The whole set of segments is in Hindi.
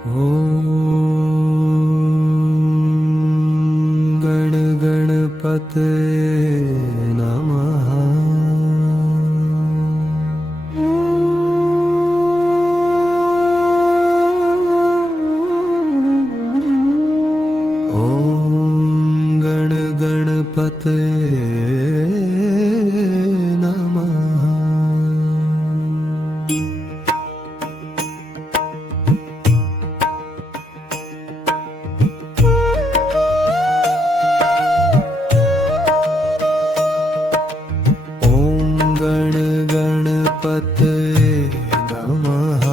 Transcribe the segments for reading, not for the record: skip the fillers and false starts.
ॐ गण गणपते नमः। ॐ गण गणपते नमः। गणपतये नमः।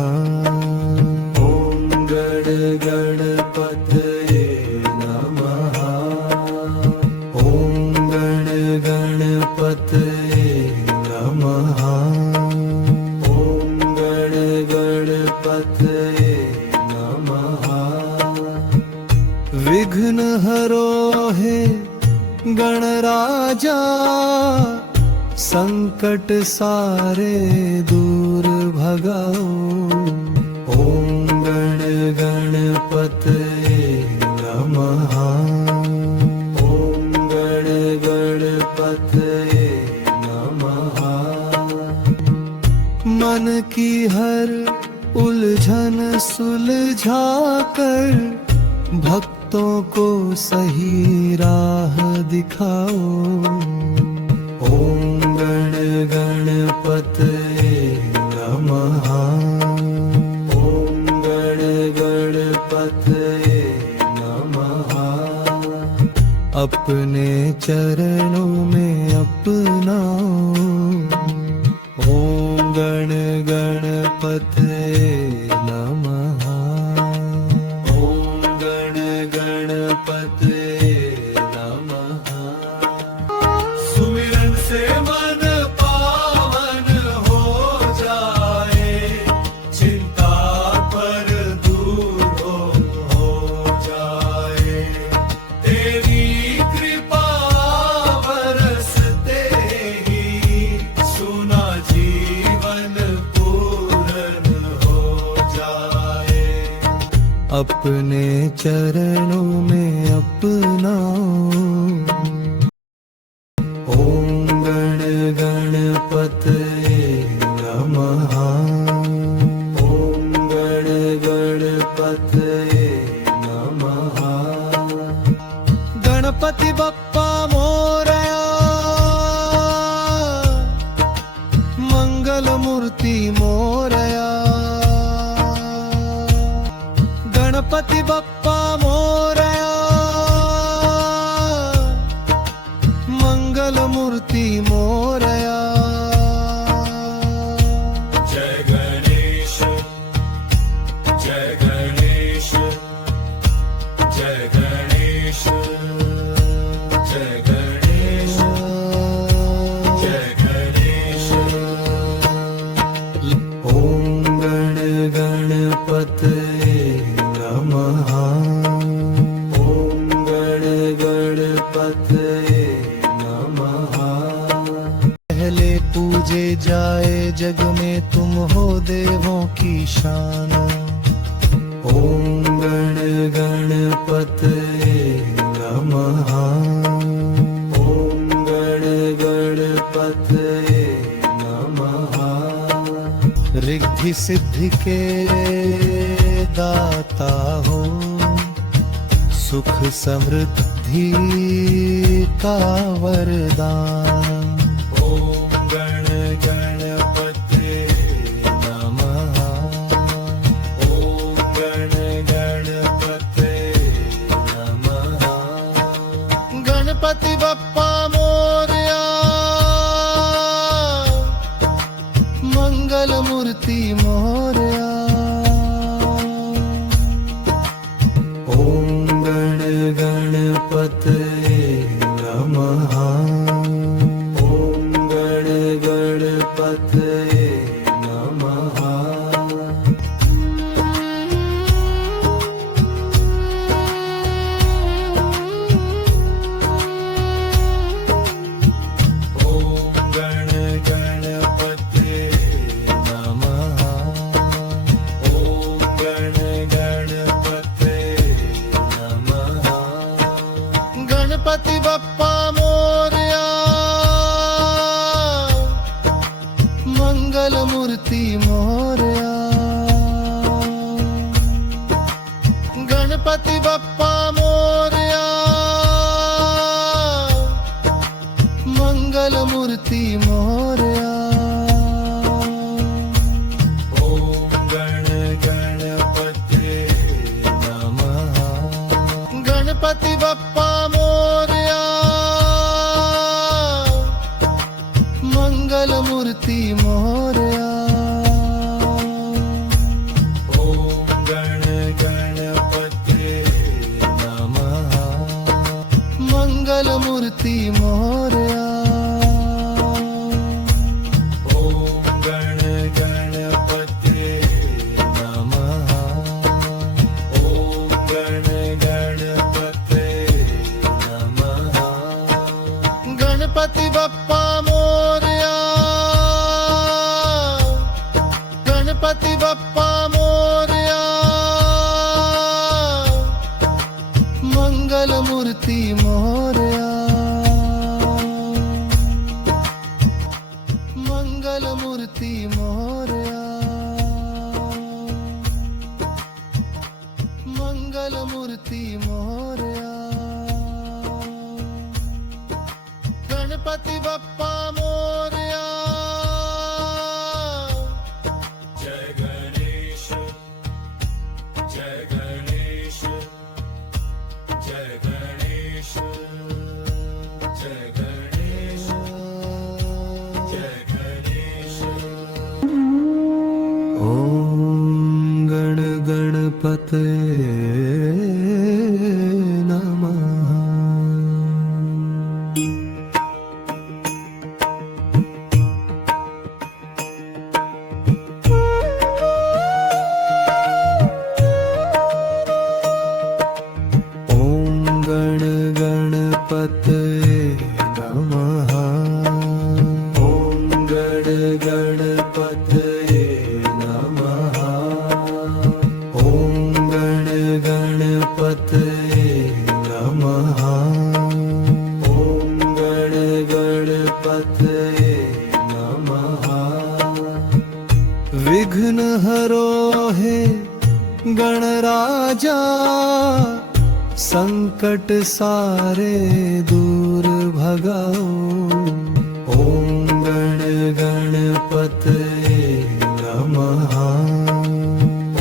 ॐ गण गणपतये नमः। ॐ गण गणपतये नमः। ॐ गण गणपतये नमः। विघ्न हरो हे गणराजा, संकट सारे दूर भगाओ। ॐ गण गणपतये नमः। ॐ गण गणपतये नमः। मन की हर उलझन सुलझा कर भक्तों को सही राह दिखाओ। ॐ गण गणपतये नमः। ॐ गण गणपतये नमः। अपने चरणों में अपनाओ। ॐ गण गणपतये नमः। ॐ गण गणपतये नमः। सुमिरन से मन पावन हो जाए, चिंता पर दूर हो जाए। तेरी कृपा बरसते ही सुना जीवन पूर्ण हो जाए। अपने चरणों में अपनाओ। ॐ गण गणपतये नमः। ॐ गण गणपतये नमः। गणपति बप्पा मोरया, मंगल मूर्ति मोरया। गणपति बप्पा मोरया, मंगल मूर्ति मोरया। जय गणेश जय गणेश जय गणेश जय गणेश जय गणेश। ॐ गण गणपतये नमः। ॐ गण गणपतये नमः। पहले पूजे जाए जग में तुम हो देवों की शान। ॐ गण गणपतये नमः। ॐ गण गणपतये नमः। रिद्धि सिद्धि के दाता हो, सुख समृद्धि का वरदान। ॐ गण गणपतये नमः। ॐ गण गणपतये नमः। गणपति बप्पा मोरया, मंगल मूर्ति मोरया। ॐ गण गणपतये नमः। ॐ गण गणपतये नमः। ॐ गण गणपतये नमः। मोरया गणपति बप्पा मोरया मंगल मूर्ति मोरया ओम गण गणपते नमः गणपति बप्पा मोरया मंगल मूर्ति मोरया ओम गण गणपते नमः मंगल मूर्ति मोरया ओम गण गणपते नमः ओम गण गणपते नमः गणपति बप्पा मोरया गणपति बप्पा मोरया मंगल मूर्ति मोरया मंगल मूर्ति मोरया मंगल मूर्ति मोरया गणपति बप्पा मोरया जय गणेश जय गणेश जय गणेश जय गणेश जय गणेश ओम गण गणपते नमः ओम गण गणपते नमः ओम गण गणपते नमः ओम गण गणपते नमः ओम गण गणपते नमः विघ्न हरो हे गणराजा संकट सारे दूर भगाओ ओम गण गणपते नमः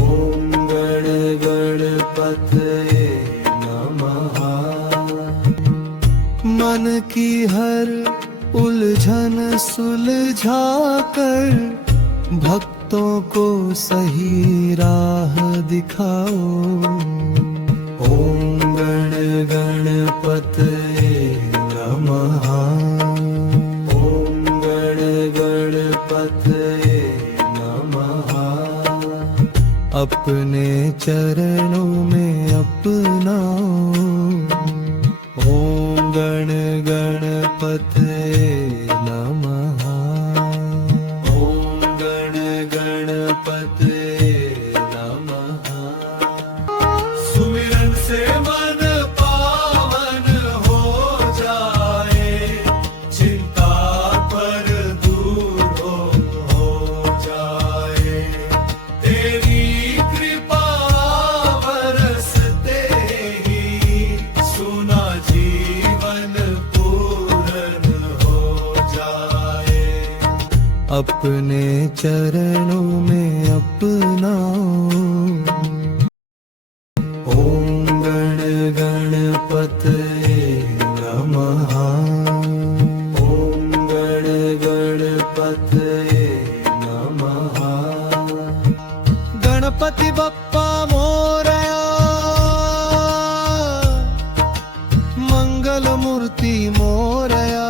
ओम गण गणपते नमः मन की हर उलझन सुलझा कर भक्तों को सही राह दिखाओ ओम गण गणपते नमः ओम गण गणपते नमः अपने चरणों में अपनाओ ओम गण गणपते नमः ओम गण गणपते नमः सुमिरन से मन पावन हो जाए चिंता पर दूर हो जाए तेरी कृपा बरसते ही सुना जीवन पूर्ण हो जाए अपने चरणों में अपनाओ ओम गण गणपते नमः ओम गण गणपते नमः गणपति बप्पा मोरया मंगल मूर्ति मोरया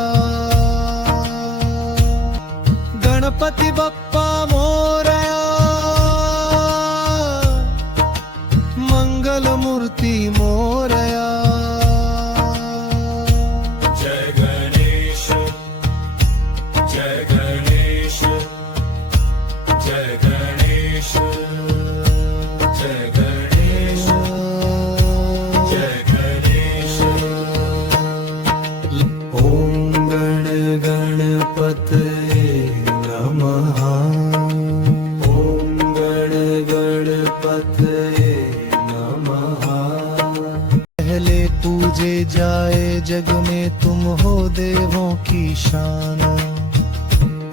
गणपति बप्पा मोरया मंगल मूर्ति मोरया जय गणेश जय गणेश जय गणेश पूजे जाए जग में तुम हो देवों की शान।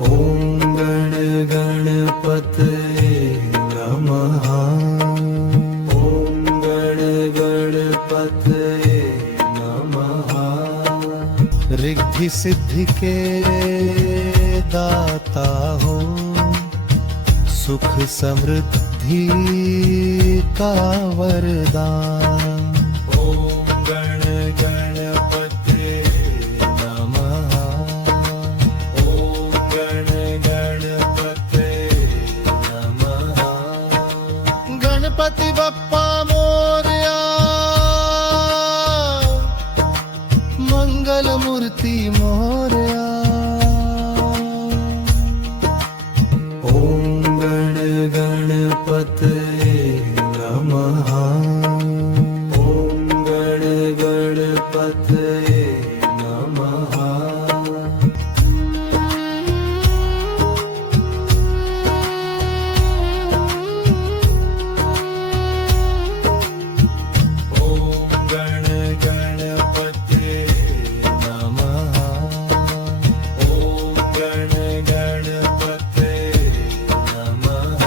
ओम गण गणपतये नमः। ओम गण गणपतये नमः। रिद्धि सिद्धि के दाता हो, सुख समृद्धि का वरदान। ओम गण गणपतये नमः। ओम गण गणपतये नमः। गणपति बप्पा मोरया, मंगल मूर्ति मोरया। ओम गण गणपतये नमः। ओम गण गणपतये नमः। ओम गण गणपतये नमः। ओम गण गणपतये नमः।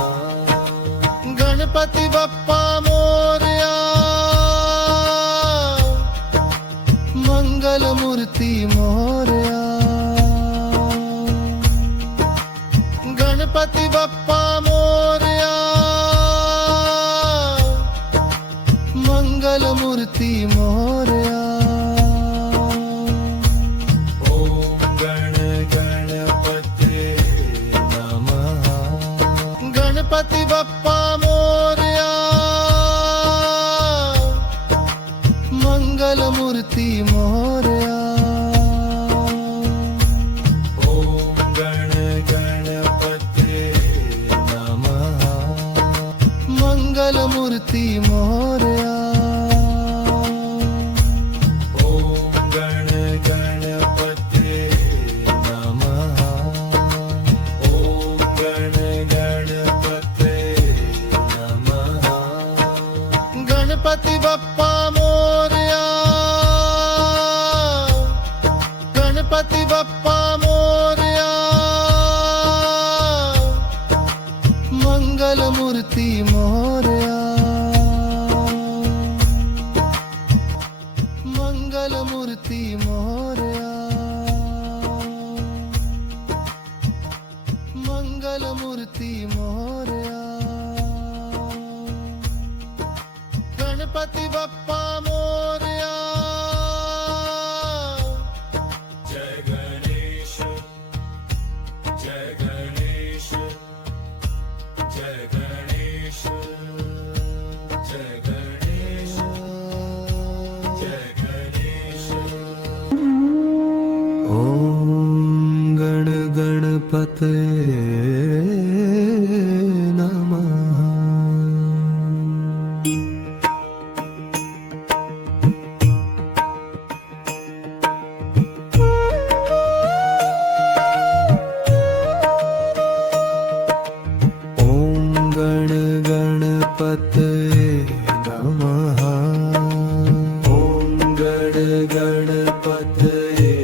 गणपति बप्पा मोरया, मंगल मूर्ति मोरया। गणपति बप्पा मोरया, मंगल मूर्ति मोरया। ओम गण गणपतये नमः। गणपति बप्पा मोरया, मंगल मूर्ति मोरया। ओम गण गणपतये नमः। मंगल मूर्ति मोरया। ओम गण गणपतये नमः। ओम गण गणपतये नमः। गणपति बप्पा मोरया, गणपति बप्पा मोरया, मंगल मूर्ति मोरया। मंगल मूर्ति मोरया। मंगल मूर्ति मोरया। गणपति बप्पा मोरया। जय गणेश, जय गणेश, जय गणेश, जय गणेश, जय गणेश। ओम गण गणपतये नमः। ओम गण गणपतये नमः। ओम गण गणपतये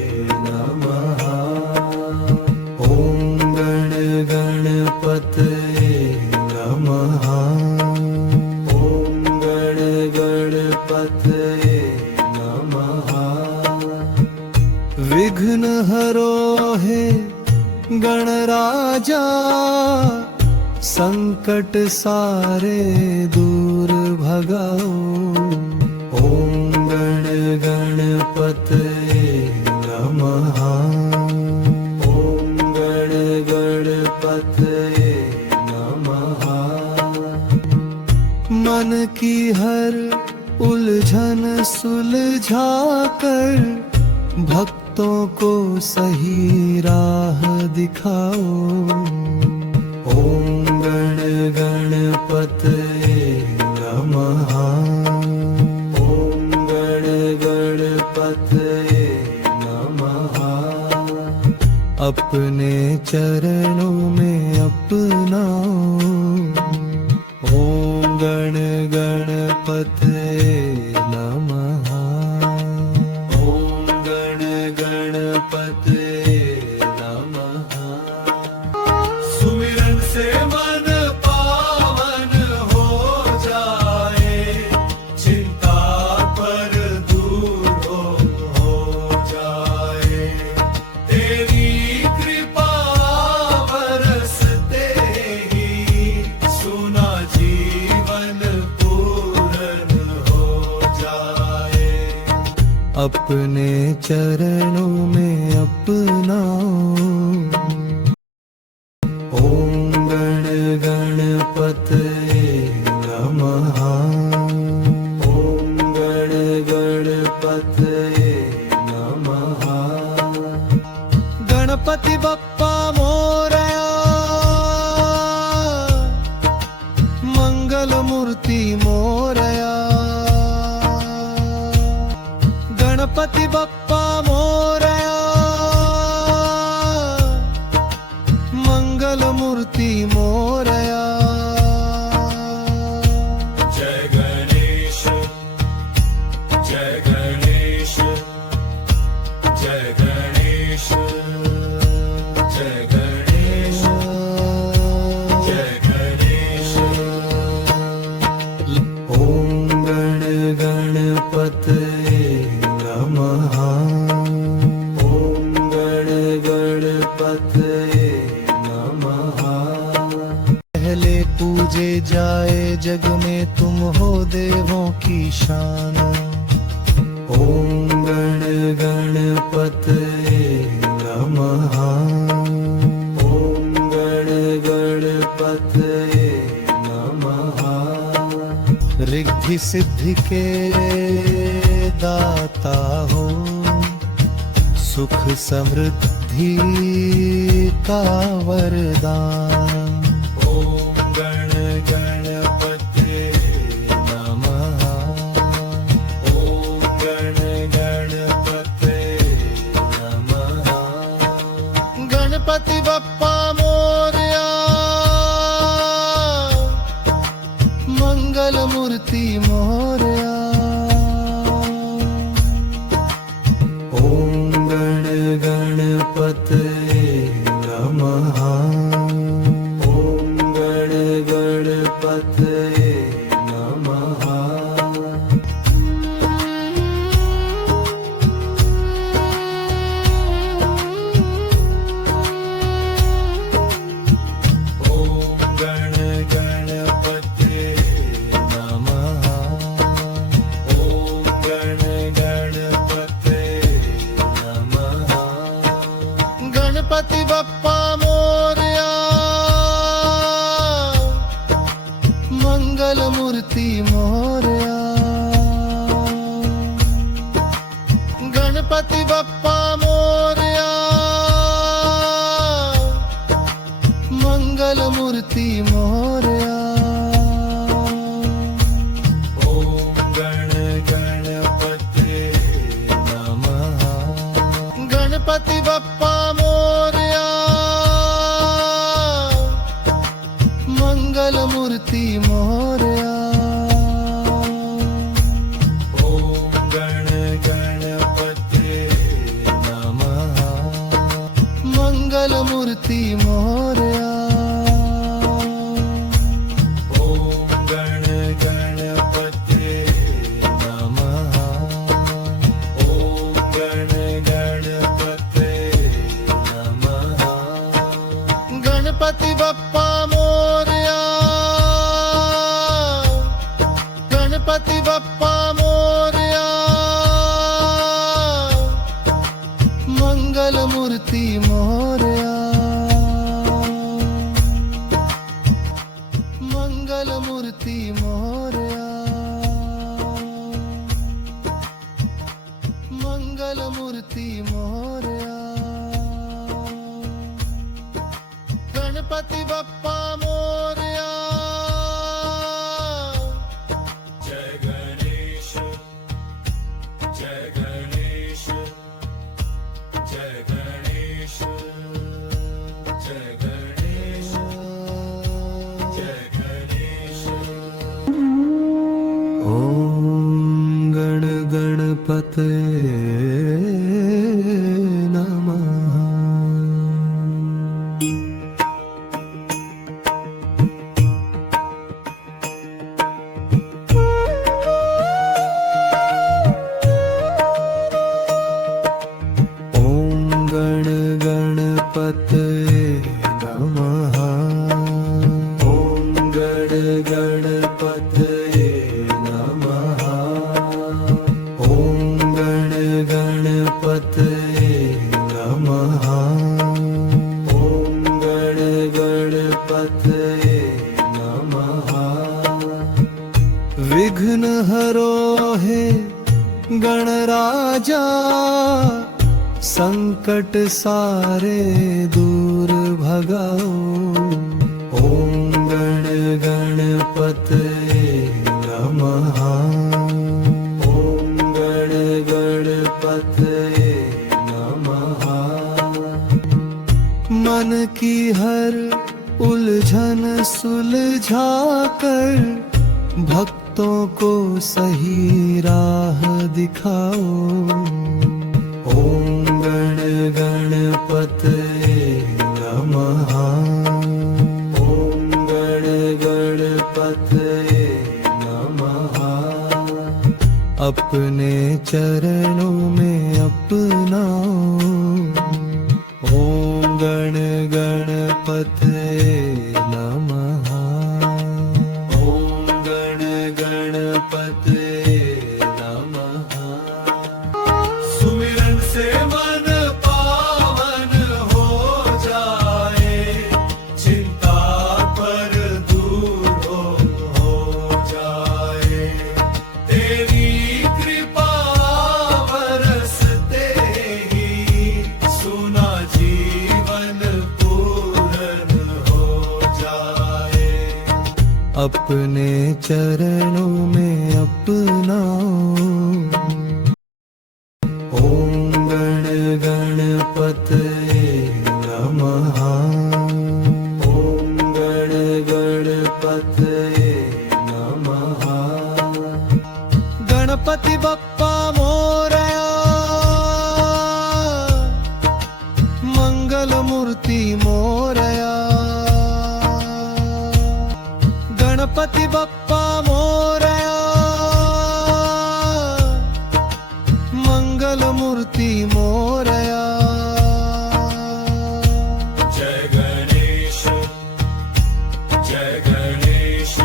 नमः। ओम गण गणपतये नमः। ओम गण गणपतये नमः। विघ्न हरो हे गणराजा, संकट सारे दूर भगाओ। ओम गण गणपतये नमः। ओम गण गणपतये नमः। मन की हर उलझन सुलझा कर भक्तों को सही राह दिखाओ। ओम गण गणपतये नमः। ओम गण गणपतये नमः। अपने चरणों में अपनाओ। ओम गण गणपतये नमः। अपने चरणों में अपनाओ। ओम गण गणपतये नमः। ओम गण गणपतये नमः। गणपति बप्पा मोरया, मंगल मूर्ति मोरया। गणपति बप्पा मोरया, मंगल मूर्ति मोरया। जय गणेश, जय गणेश, जय गणेश, जय गणेश, जय गणेश। ओम गण गणपतये नमः। ओम गण गणपतये नमः। पहले पूजे जाए जग में तुम हो देवों की शान। ओम गण गणपतये नमः। ओम गण गणपतये नमः। रिद्धि सिद्धि के दाता हो, सुख समृद्धि का वरदान। ओम गण गणपतये नमः। ओम गण गणपतये नमः। गणपति बप्पा मोरया, मंगल मूर्ति मोरया। ओम गण गणपतये नमः। ओम गण गणपतये नमः। ओम गण गणपतये नमः। ओम गण गणपतये नमः। गणपति बप्पा मोरया, मंगल मूर्ति मोरया। गणपति बप्पा मोरया, मंगल मूर्ति मोरया। ओम गण गणपतये नमः। गणपति बप्पा मोरया, मंगल मूर्ति मोरया। ओम गण गणपतये नमः। मंगल मूर्ति मोरया। ओम गण गणपतये नमः। ओम गण गणपतये नमः। गणपति बप्पा मोरया, गणपति बप्पा मोरया, मंगल मूर्ति मोरया। मंगल मूर्ति मोरया। मंगल मूर्ति मोरया। गणपति बप्पा मोरया। जय गणेश, जय गणेश, जय गणेश, जय गणेश, जय गणेश। ओम गण गणपतये नमः। ओम गण गणपतये नमः। ओम गण गणपतये नमः। ओम गण विघ्न हरो हे गणराजा संकट सारे दूर भगाओ ओम गण गणपतये नमः ओम गण गणपतये नमः मन की हर उलझन सुलझा कर भक्तों को सही राह दिखाओ ओम गण गणपतये नमः ओम गण गणपतये नमः अपने चरणों में अपनाओ ओम गण गणपतये नमः ओम गण गणपतये नमः सुमिरन से मन पावन हो जाए चिंता पर दूर हो जाए तेरी कृपा बरसते ही सुना जीवन पूर्ण हो जाए अपने चरणों में अपनाओ ओम गण गणपतये नमः ओम गण गणपतये नमः गणपति बप्पा मोरया मंगल मूर्ति मोरया गणपति बप्पा मोरया मंगल मूर्ति मोरया जय गणेश जय गणेश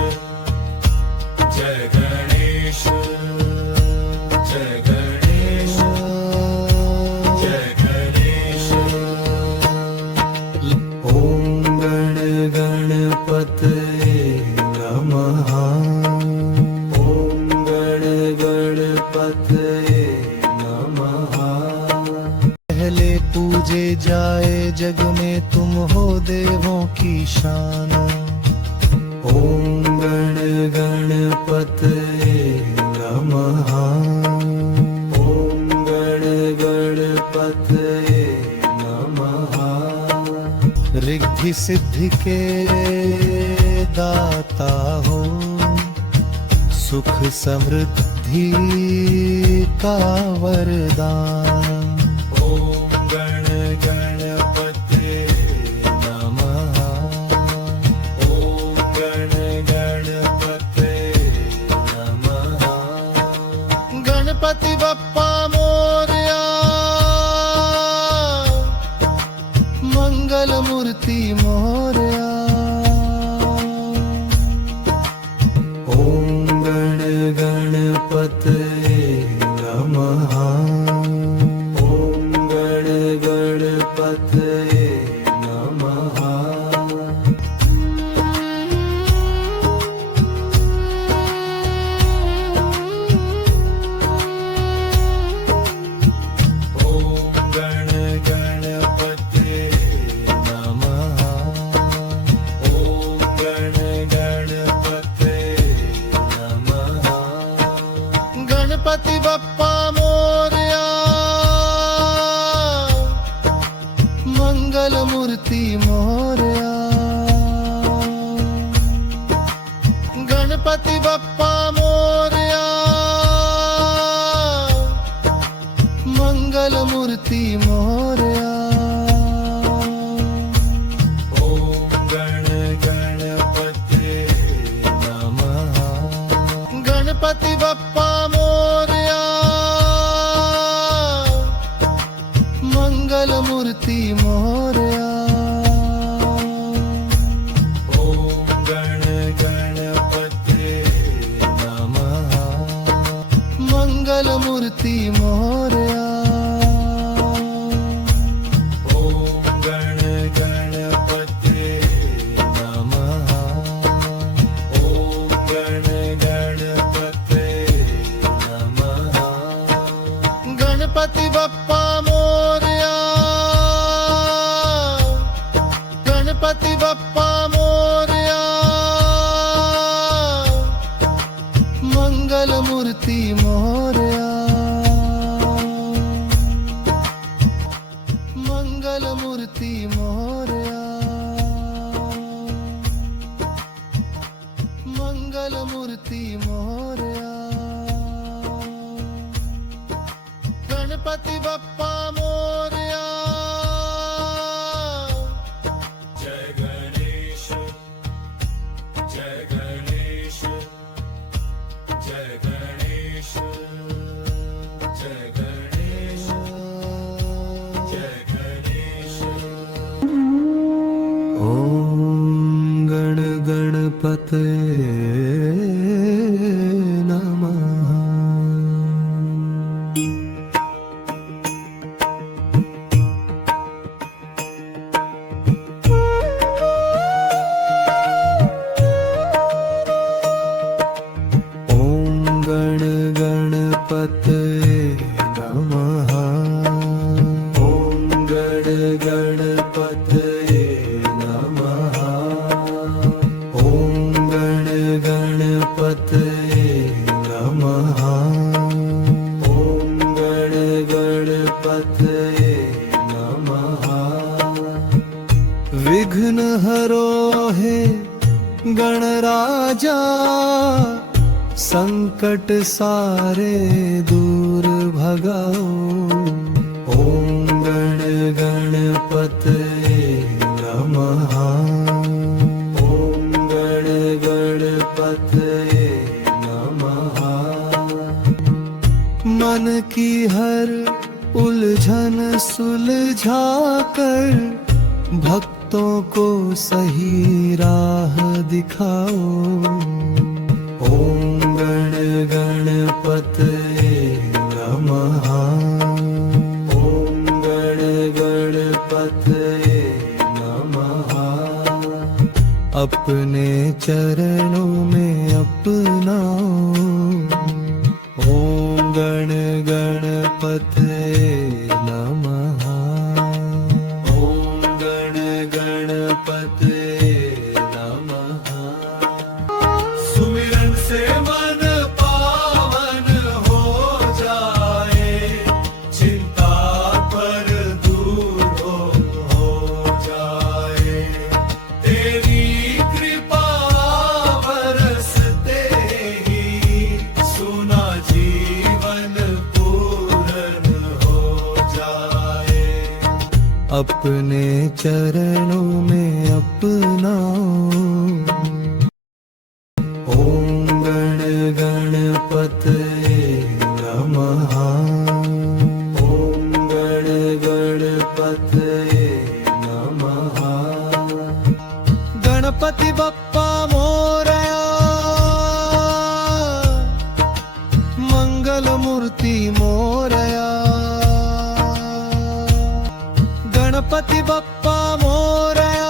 जय गणेश जय गणेश जय गणेश ओम गण गणपतये नमः ओम गण गणपतये नमः पहले पूजे जाए जग में तुम हो देवों की शान ओम गण गणपतये नमः ओम गण गणपतये नमः रिद्धि सिद्धि के दाता हो सुख समृद्धि का वरदान ओम गण गणपतये नमः ओम गण गणपतये नमः गणपति बप्पा मोरया मंगल मूर्ति मोरया ओम गण गणपतये नमः ओम गण गणपतये नमः ओम गण गणपतये नमः ओम गण गणपतये नमः गणपति बप्पा मोरया मंगल मूर्ति मोरया गणपति बप्पा मोरया मंगल मूर्ति मोरया ओम गण गणपतये नमः गणपति बप्पा मोरया मंगल मूर्ति मोरया ओम गण गणपतये नमः मंगल मूर्ति मोरया ओम गण गणपतये नमः ओम गण गणपतये मंगलमूर्ति मोरया गणपति बप्पा मोरया जय गणेश जय गणेश जय गणेश जय गणेश जय गणेश ॐ गण गणपते नमः ॐ गण गणपते नमः ॐ गण गणपते नमः ॐ गण गणपते नमः ॐ गण गणपते नमः विघ्न हरो हे गणराजा संकट सारे दूर भगाओ ॐ गण गणपते नमः ॐ गण गणपते नमः मन की हर उलझन सुलझा कर भक्तों को सही राह दिखाओ ॐ गण गणपते नमः ॐ गण गणपते नमः अपने चरणों में अपनाओ ॐ गण गणपते नमः ॐ गण गणपते नमः सुमिरन से मन पावन हो जाए चिंता पर दूर हो जाए तेरी कृपा बरसते ही सुना जीवन पूर्ण हो जाए अपने चरणों में अपनाओ ॐ गण गणपते नमः ॐ गण गणपते नमः गणपति बप्पा मोरया मंगलमूर्ति मोरया गणपति बप्पा मोरया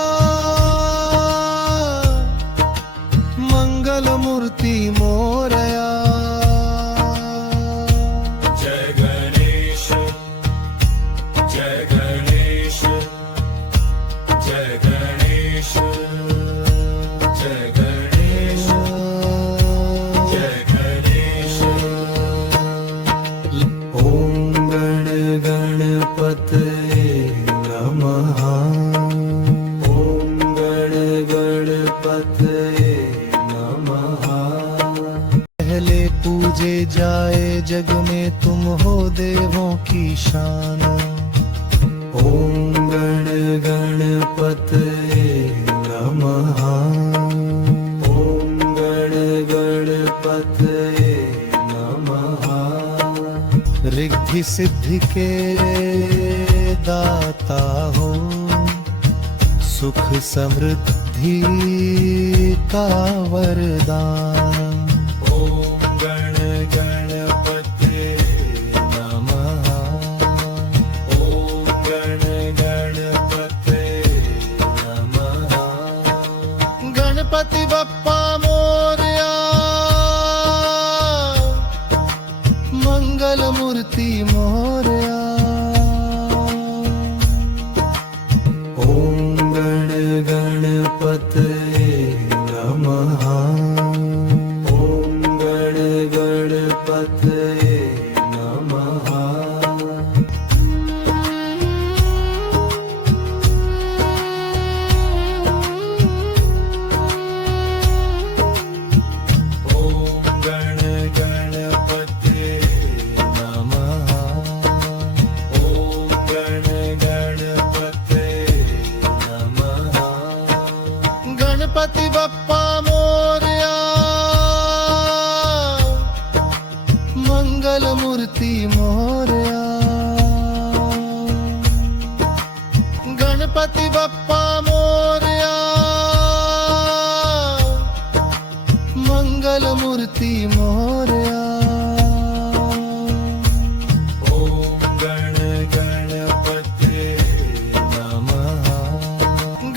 मंगलमूर्ति मोरया जय गणेश जय गणेश जय गणेश जय गणेश जय गणेश ॐ गण गणपते नमः ॐ गण गणपते नमः पहले पूजे जाए जग में तुम हो देवों की शान ॐ गण गणपते नमः ॐ गण गणपते नमः रिद्धि सिद्धि के दाता हो सुख समृद्धि का वरदान ॐ गण गणपते नमः ॐ गण गणपते नमः गणपति बप्पा मोरया मंगलमूर्ति मोरया ॐ गण गणपते नमः मंगल मूर्ति मोरया ॐ गण गणपते नमः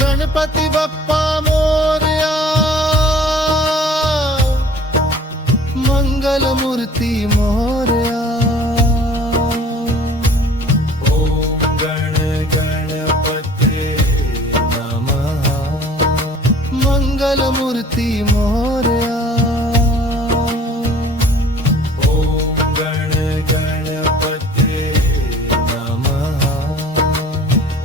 गणपति बप्पा मोरया मंगल मूर्ति मोरया ॐ गण गणपते नमः मंगल मूर्ति मोरया ॐ गण गणपते नमः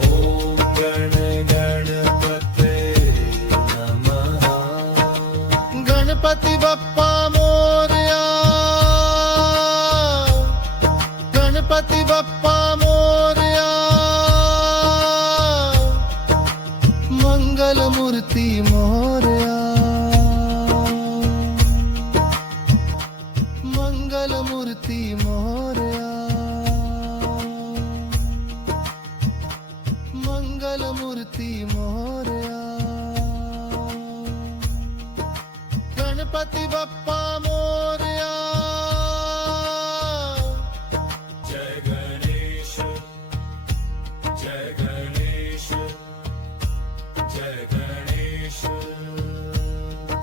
ॐ गण गणपते नमः गणपति बप्पा मोरया गणपति बप्पा मोरया मंगल मूर्ति मोरया मंगल मूर्ति मोरया मंगल मूर्ति मोरया गणपति बप्पा मोरया जय गणेश जय गणेश जय गणेश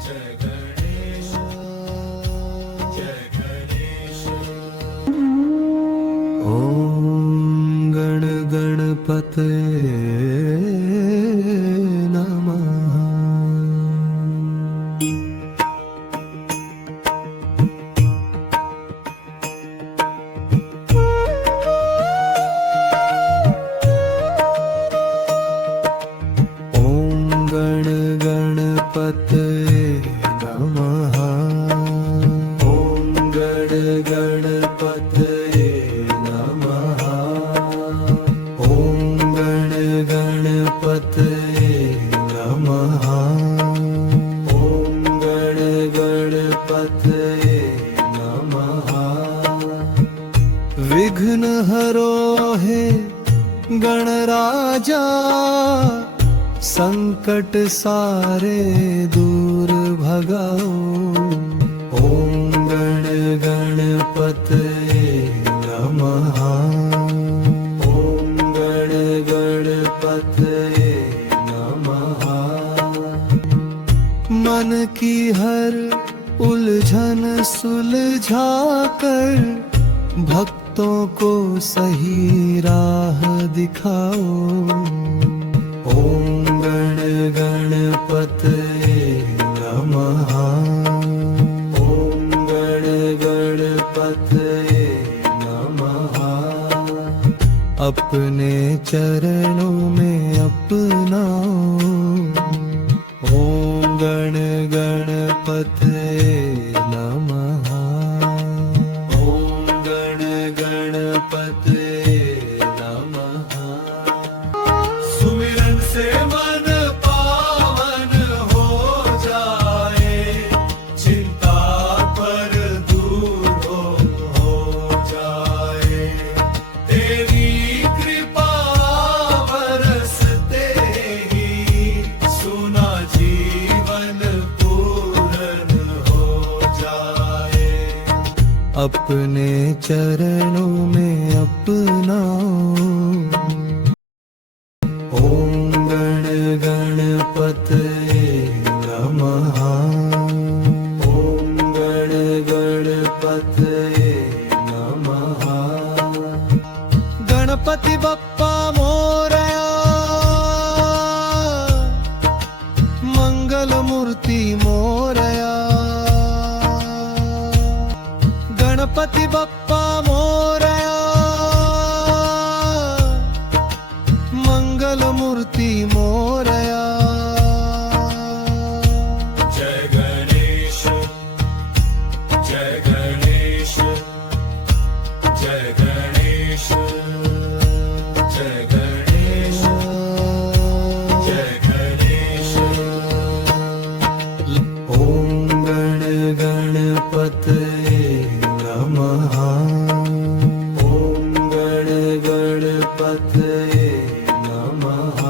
जय गणेश जय गणेश ॐ गण गणपते नमः ॐ गण गणपते नमः ॐ गण गणपते नमः ॐ गण गणपते नमः ॐ गण गणपते नमः विघ्न हरो हे गणराजा संकट सारे दूर भगाओ ॐ गण गणपते नमः ॐ गण गणपते नमः मन की हर उलझन सुलझा कर भक्तों को सही राह दिखाओ ॐ गण गणपते नमः ॐ गण गणपते नमः अपने चरणों में अपनाओ ॐ गण गणपते नमः ॐ गण गणपते नमः सुमिरन से मन पावन हो जाए चिंता पर दूर हो जाए तेरी कृपा बरसते ही सुना जीवन पूर्ण हो जाए अपने चरणों में अपनाओ ॐ गण गणपते नमः ॐ गण गणपते नमः गणपति बप्पा मोरया मंगल मूर्ति मोरया गणपति बप्पा मोरया मंगल मूर्ति मोरया जय गणेश जय गणेश जय गणेश जय गणेश जय गणेश ॐ गण गणपते नमः ॐ गण गणपते नमः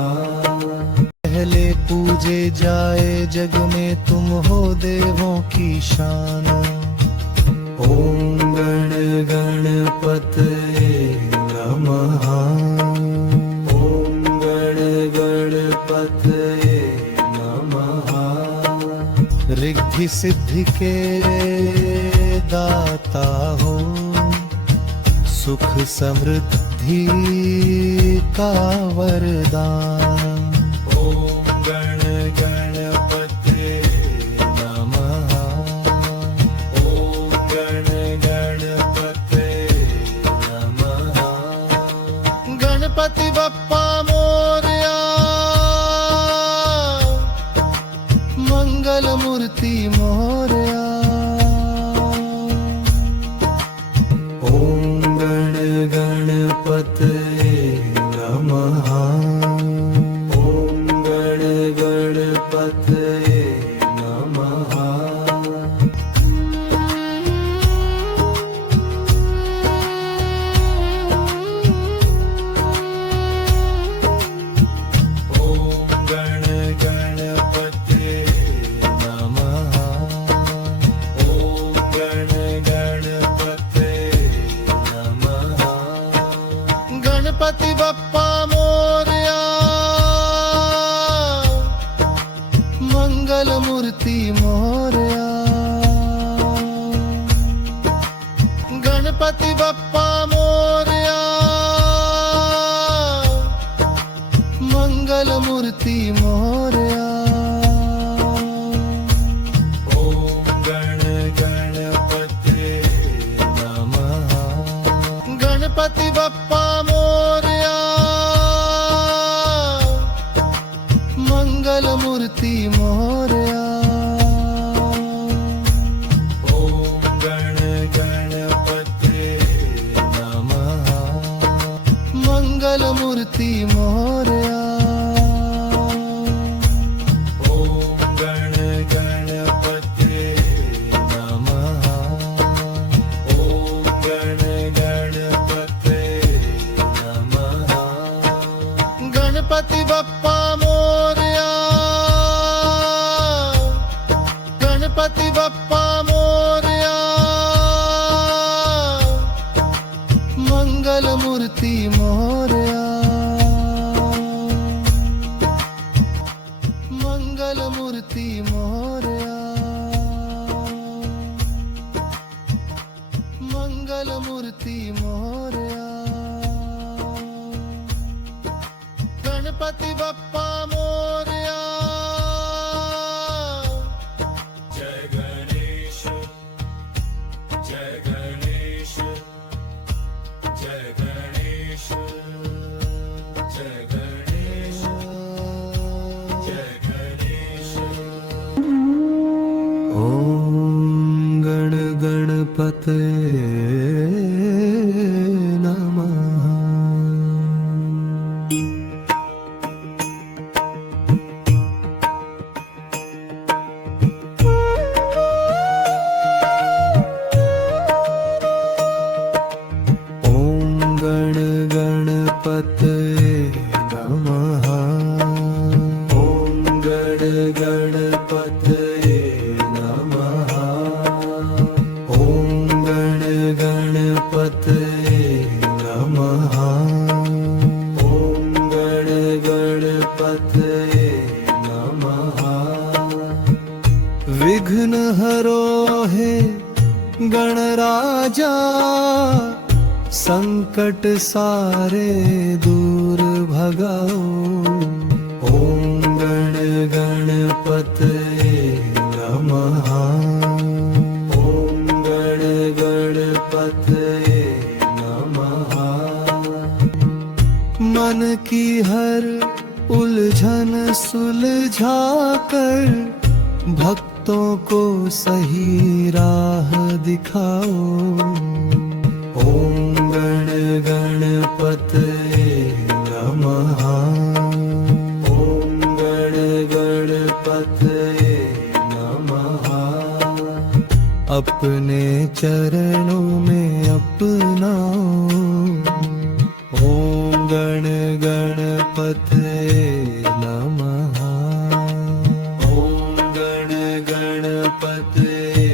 पहले पूजे जाए जग में तुम हो देवों की शान शान। ॐ गण गणपतये नमः। ॐ गण गणपतये नमः। रिद्धि सिद्धि के दाता हो, सुख समृद्धि का वरदान। ॐ गण गणपतये नमः। ॐ गण गणपतये नमः। गणपति बप्पा मोरया, मंगल मूर्ति मोरया। ॐ गण गणपतये नमः। ॐ गण गणपतये नमः। ॐ गण गणपतये नमः। ॐ गण गणपतये नमः। गणपति बप्पा मोरया, मंगल मूर्ति मोरया। गणपति बप्पा मोरया, मंगल मूर्ति मोरया। ॐ गण गणपतये नमः। गणपति बप्पा मोरया, मंगल मूर्ति मोरया। ॐ गण गणपतये नमः। मंगल मूर्ति मोरया। ॐ गण गणपतये नमः। ॐ गण गणपतये नमः। गणपति बप्पा मोरया, गणपति बप्पा मोरया, मंगल मूर्ति मोरया। मंगल मूर्ति मोरया। मंगल मूर्ति मोरया। गणपति बप्पा मोरया। जय गणेश, जय गणेश, जय गणेश, जय गणेश, जय गणेश। ॐ गण गणपतये नमः। ॐ गण गणपतये नमः। ॐ गण गणपतये नमः। ॐ गण गणपतये नमः। ॐ गण गणपतये नमः। विघ्न हरो हे गणराजा, संकट सारे दूर भगाओ। ॐ गण गणपतये नमः। ॐ गण गणपतये नमः। मन की हर उलझन सुलझा कर भक्तों को सही राह दिखाओ। ॐ गण गणपतये नमः। ॐ गण गणपतये नमः। अपने चरणों में अपनाओ। ॐ गण गणपतये नमः। ॐ गण गणपतये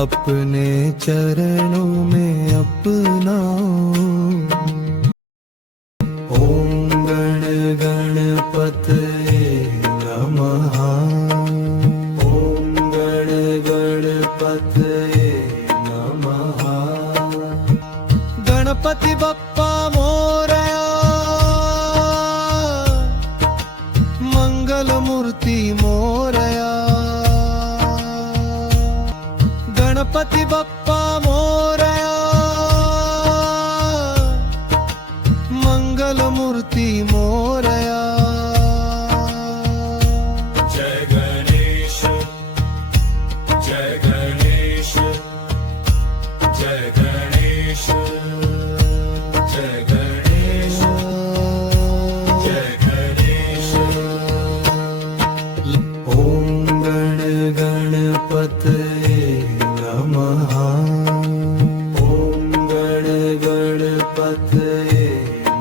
अपने चरणों में अपनाओ। ओम गण गणपतये नमः। ओम गण गणपतये नमः। गणपति बप्पा मोरया, मंगल मूर्ति मोरया। गणपति बप्पा मोरया, मंगल मूर्ति मोरया। जय गणेश, जय गणेश, जय गणेश, जय गणेश, जय गणेश। ओम गण गणपतये नमः। ओम गण गणपतये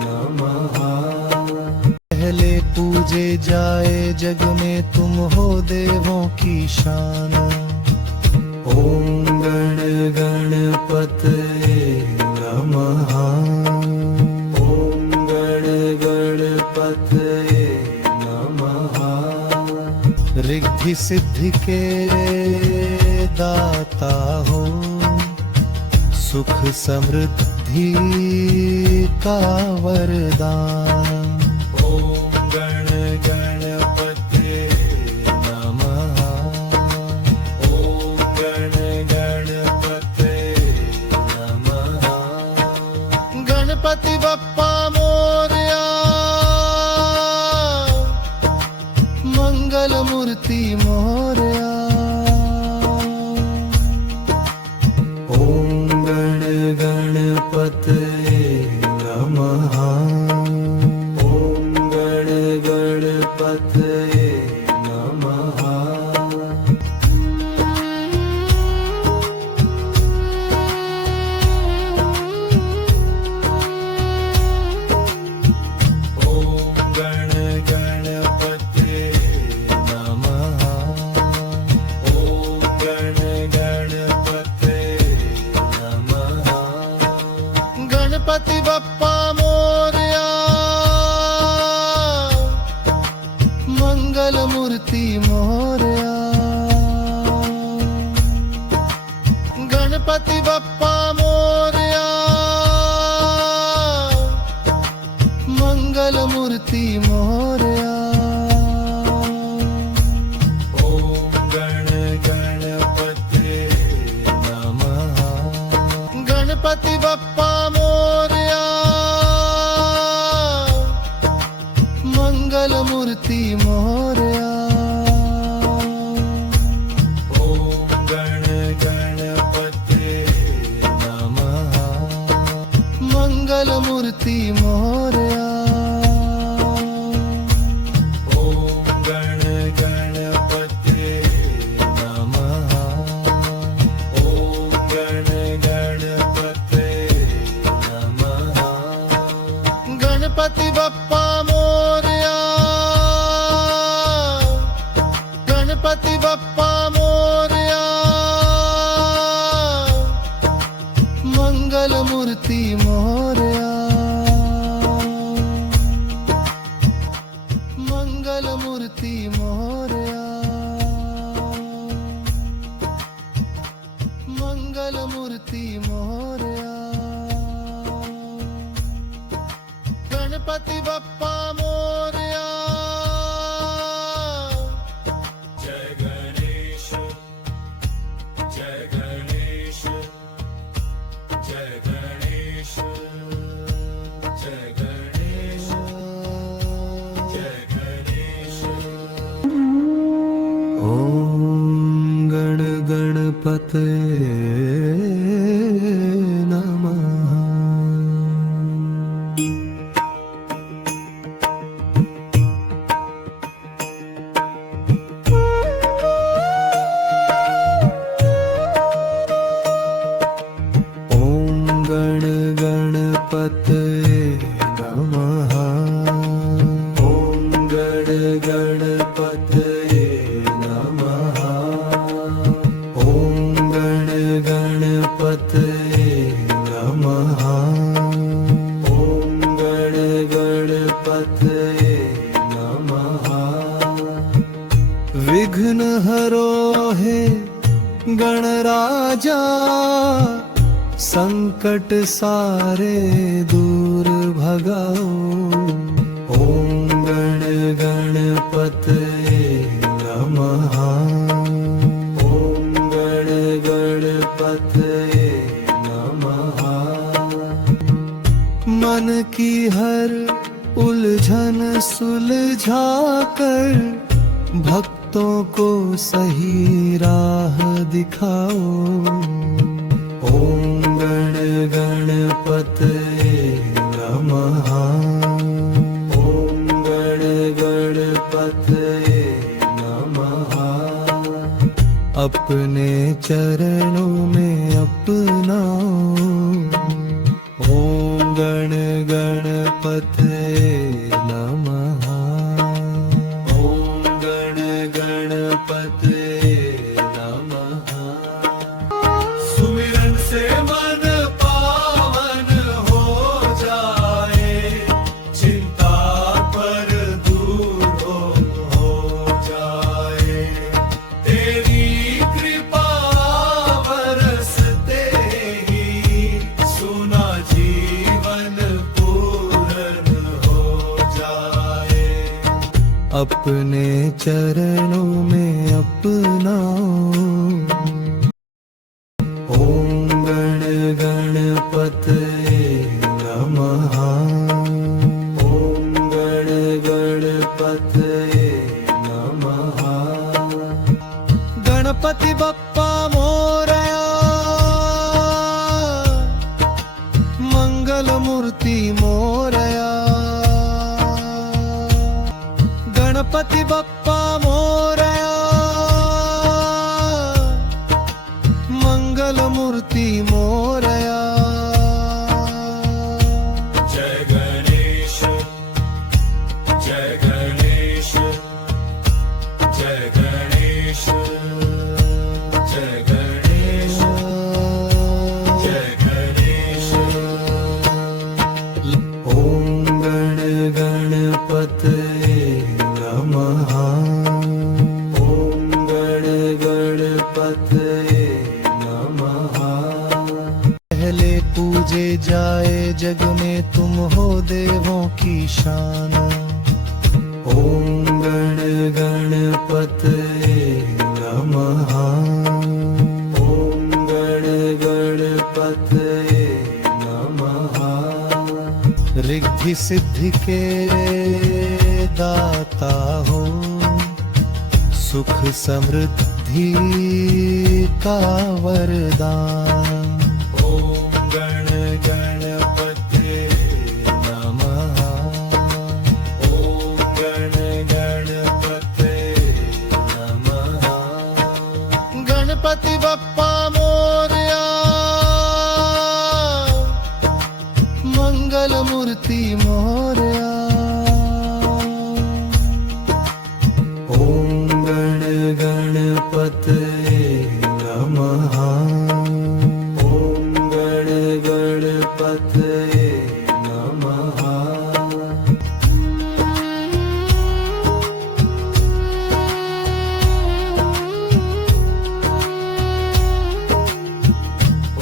नमः। पहले पूजे जाए जग में तुम हो देवों की शान। ओम गण गणपतये नमः। ओम गण गणपतये नमः। रिद्धि सिद्धि के दाता हो, सुख समृद्धि का वरदान। ओम गण गणपतये नमः। ओम गण गणपतये नमः। गणपति बप्पा मोरया, मंगल मूर्ति मोरया। ओम गण गणपतये नमः। ओम गण गणपतये नमः। ओम गण गणपतये नमः। ओम गण गणपतये नमः। गणपति बप्पा मोरया, मंगल मूर्ति मोरया। गणपति बप्पा मोरया, मंगल मूर्ति मोरया। ओम गण गणपतये नमः। गणपति बप्पा मोरया, मंगल मूर्ति मोरया। ओम गण गणपतये नमः। मंगल मूर्ति मोरया। ओम गण गणपतये नमः। ओम गण गणपतये नमः। गणपति बप्पा मोरया, गणपति बप्पा मोरया, मंगल मूर्ति मोरया। मंगल मूर्ति मोरया। मंगल मूर्ति मोरया। गणपति बप्पा मोरया। जय गणेश, जय गणेश, जय गणेश, जय गणेश, जय गणेश। ओम गण गणपतये नमः। ओम गण गणपतये नमः। ओम गण गणपतये नमः। ओम गण विघ्न हरो हे गणराजा, संकट सारे दूर भगाओ। ओम गण गणपतये नमः। ओम गण गणपतये नमः। मन की हर उलझन सुलझा कर भक्तों को सही राह दिखाओ। ओम गण गणपतये नमः। ओम गण गणपतये नमः। अपने चरणों में अपनाओ। ओम गण गणपतये नमः। ओम गण गणपतये नमः। सुमिरन से मन पावन हो जाए, चिंता पर दूर हो जाए। तेरी कृपा बरसते ही सुना जीवन पूर्ण हो जाए। अपने चरणों में अपनाओ। ओम गण गणपतये नमः। ओम गण गणपतये नमः। गणपति बप्पा मोरया, मंगल मूर्ति मोरया। गणपति बप्पा मोरया, मंगल मूर्ति मोरया। जय गणेश, जय गणेश, जय गणेश, जय गणेश, जय गणेश। ओम गण गणपतये नमः। ओम गण गणपतये नमः। पहले पूजे जाए जग में तुम हो देवों की शान। ओम गण गणपतये नमः। ओम गण गणपतये नमः। रिद्धि सिद्धि के दाता हो, सुख समृद्धि का वरदान। ओम गण गणपतये नमः। ओम गण गणपतये नमः। गणपति बप्पा मोरया, मंगल मूर्ति मोरया। ओम गण गणपतये नमः। ओम गण गणपतये नमः।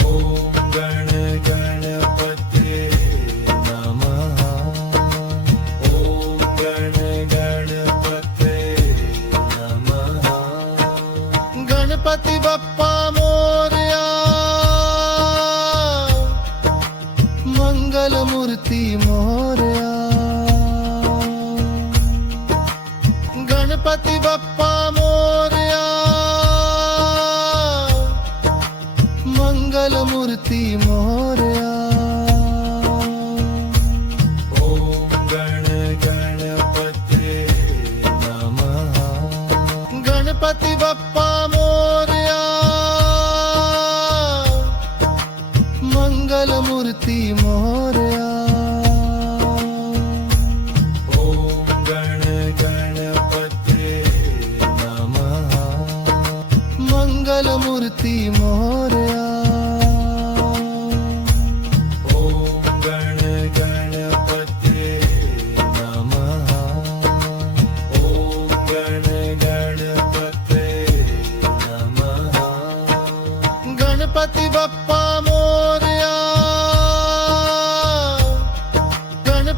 ओम गण गणपतये नमः। ओम गण गणपतये नमः। गणपति बप्पा मोरया, मंगल मूर्ति मोरया। गणपति बप्पा मोरया, मंगल मूर्ति मोरया। ओम गण गणपतये नमः। गणपति बप्पा मोरया, मंगल मूर्ति मोरया। ओम गण गणपतये नमः।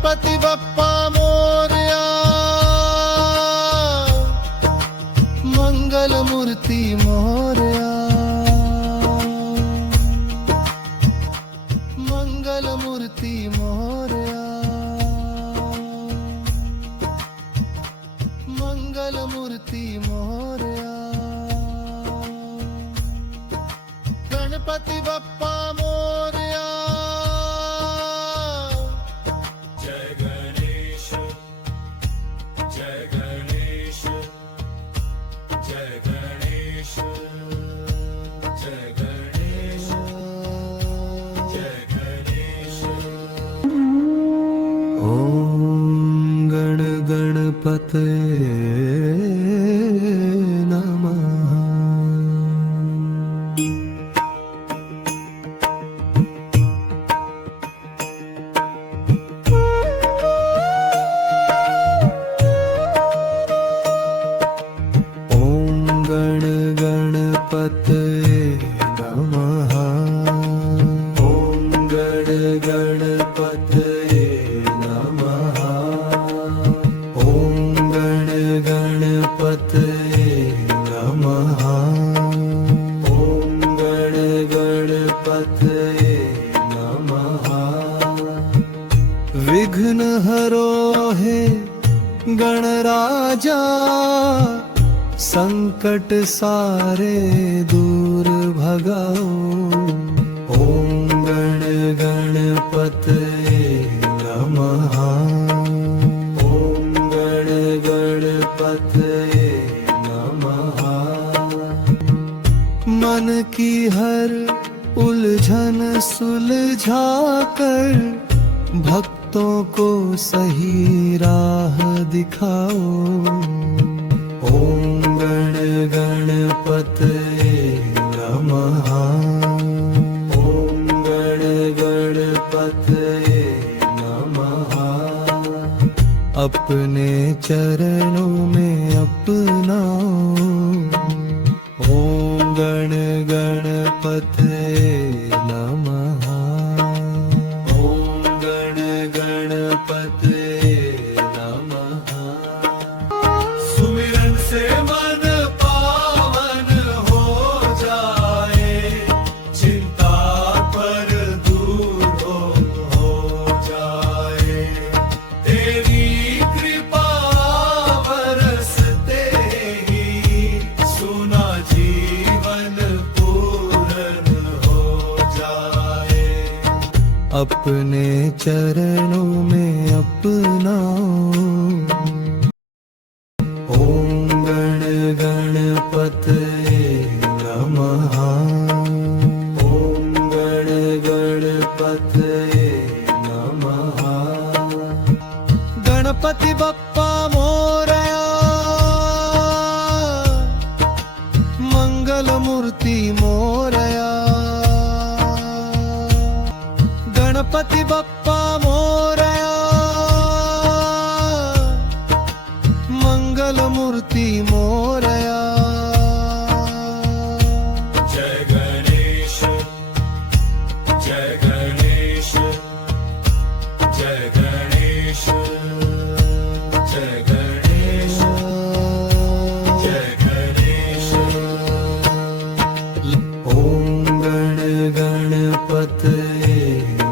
गणपति बप्पा मोरया मंगल मूर्ति मोरया मंगल मूर्ति मोरया मंगल मूर्ति मोरया गणपति बप्पा मोरया जय गणेश जय गणेश जय गणेश जय गणेश जय गणेश ॐ गण गणपते नमः ॐ गण गणपते नमः ॐ गण गणपते नमः ॐ गण गणपते नमः ॐ गण गणपते नमः विघ्न हरो हे गणराजा संकट सारे दूर भगाओ ॐ गण गणपते नमः ॐ गण गणपते नमः मन की हर उलझन सुलझा कर भक्तों को सही राह दिखाओ ॐ गण गणपते नमः ॐ गण गणपते नमः अपने चरणों में अपनाओ ॐ गण गणपते नमः ॐ गण गणपते नमः सुमिरन से मन पावन हो जाए चिंता पर दूर हो जाए तेरी कृपा बरसते ही सुना जीवन पूर्ण हो जाए अपने चरणों में अपनाओ ॐ गण गणपते नमः ॐ गण गणपते नमः गणपति बप्पा मोरया मंगल मूर्ति मोरया गणपति बप्पा मोरया मंगल मूर्ति मोरया जय गणेश जय गणेश जय गणेश जय गणेश जय गणेश ॐ गण गणपते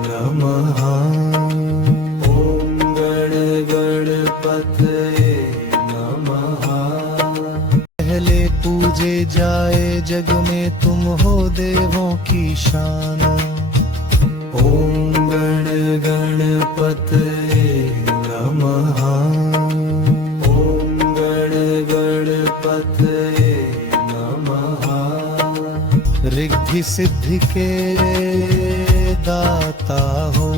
नमः ॐ गण गणपते नमः पहले पूजे जाए जग में तुम हो देवों की शान ॐ गण गणपते नमः ॐ गण गणपते नमः रिद्धि सिद्धि के दाता हो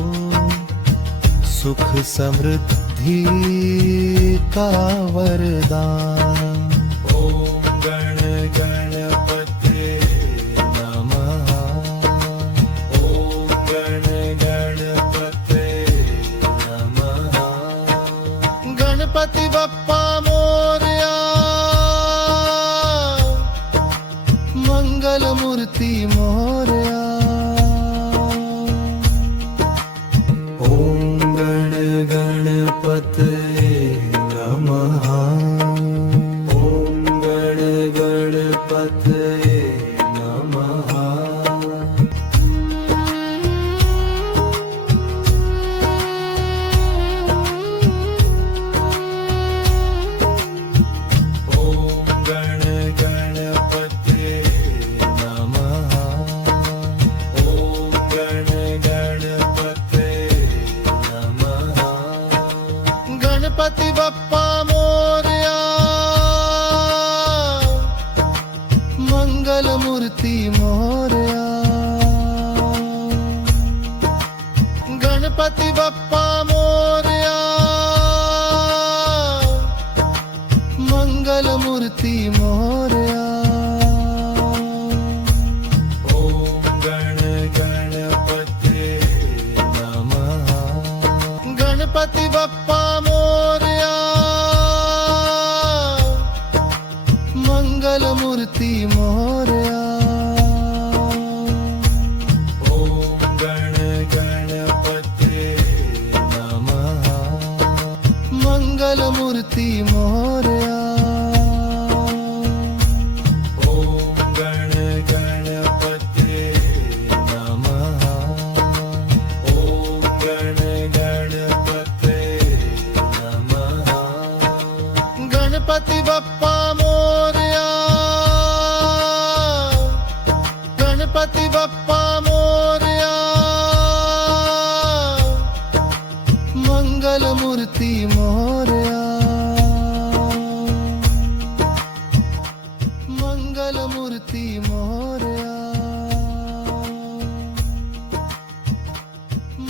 सुख समृद्धि का वरदान ॐ गण गणपते नमः ॐ गण गणपते नमः गणपति बप्पा मोरया मंगल मूर्ति मोरया ॐ गण गण गणपती बाप्पा मोरया मंगलमूर्ती मोरया ॐ गणपते नमः गणपती बाप्पा मोरया मंगलमूर्ती मोरया ॐ गणपते नमः मंगलमूर्ती मोरया ॐ गणपते नमः ॐ गणपते नमः गणपती बाप्पा मोरया गणपती बाप्पा मोरया मंगलमूर्ती मोरया मंगलमूर्ती मोरया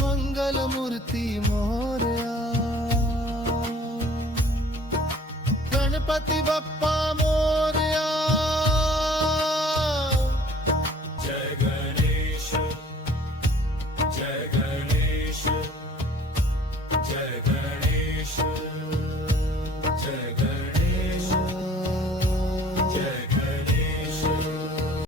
मंगलमूर्ती मोरया गणपती बाप्पा मोरया जय गणेश जय गणेश जय गणेश जय गणेश